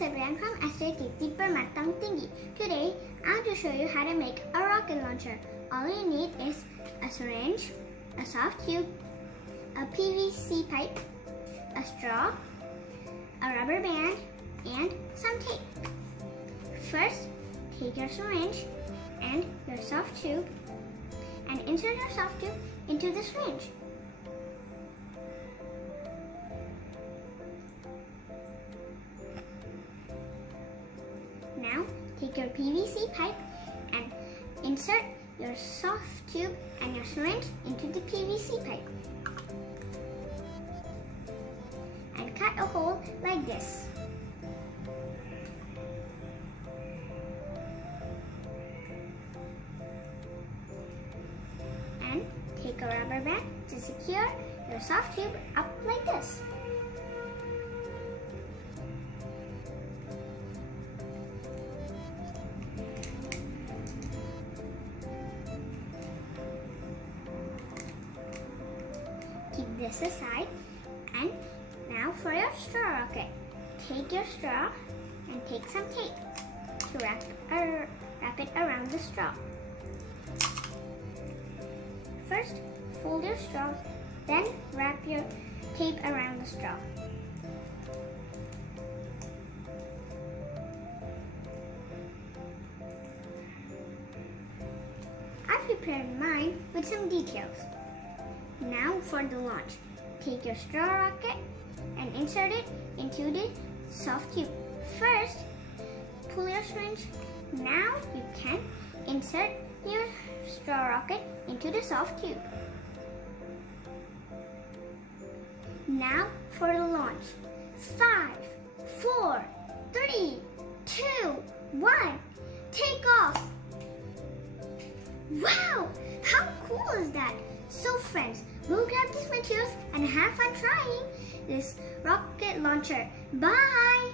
Sabrina from SJT Deeper Matang Thingy. Today, I'm going to show you how to make a rocket launcher. All you need is a syringe, a soft tube, a PVC pipe, a straw, a rubber band, and some tape. First, take your syringe and your soft tube and insert your soft tube into the syringe. Now, take your PVC pipe and insert your soft tube and your syringe into the PVC pipe. And cut a hole like this. And take a rubber band to secure your soft tube up like this. Keep this aside, and now for your straw rocket. Take your straw and take some tape to wrap it around the straw. First, fold your straw, then wrap your tape around the straw. I've prepared mine with some details. Now for the launch. Take your straw rocket and insert it into the soft tube. First, pull your syringe. Now you can insert your straw rocket into the soft tube. Now for the launch. 5, 4, 3, 2, 1. Take off. Wow! How cool is that? So friends, go grab these materials and have fun trying this rocket launcher. Bye!